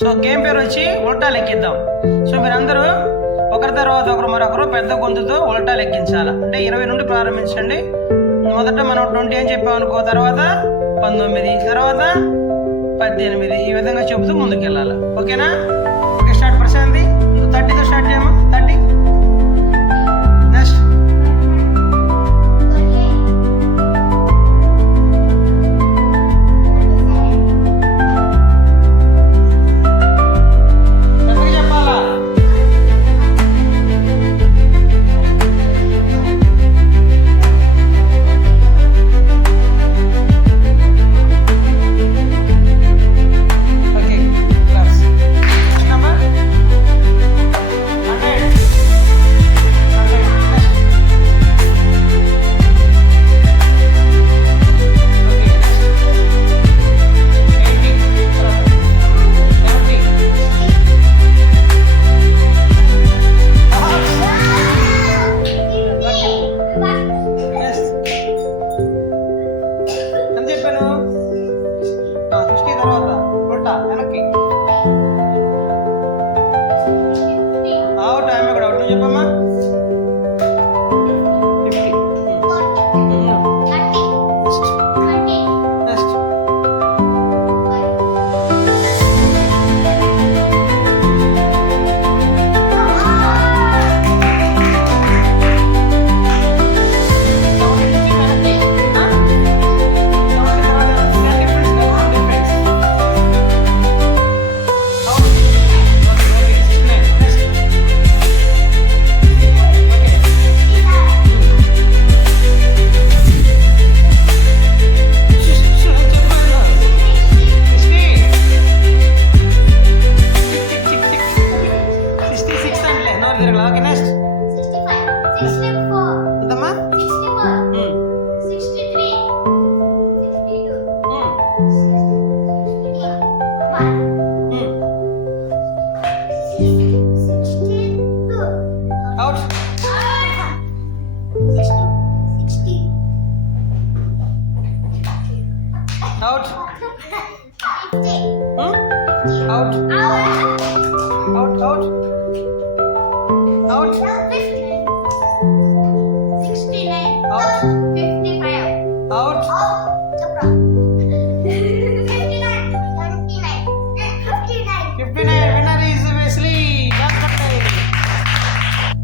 So game పేరు వచ్చి ఉల్టా లెక్కిద్దాం. సో మీరందరూ ఒకరి తర్వాత ఒకరు మరొకరు పెద్ద గొంతుతో ఉల్టా లెక్కించాలి. అంటే ఇరవై నుండి ప్రారంభించండి. మొదట మనం ట్వంటీ అని చెప్పాం అనుకో తర్వాత పంతొమ్మిది తర్వాత పద్దెనిమిది. ఈ విధంగా చెబుతూ ముందుకెళ్ళాలి. ఓకేనా? ಮಾಡಿದಿರಲ್ಲ ಓಕೆ ನೆಕ್ಸ್ಟ್ ಇದಮ್ಮ ಹ್ಞೂ Out. Out. Out. Out. Out.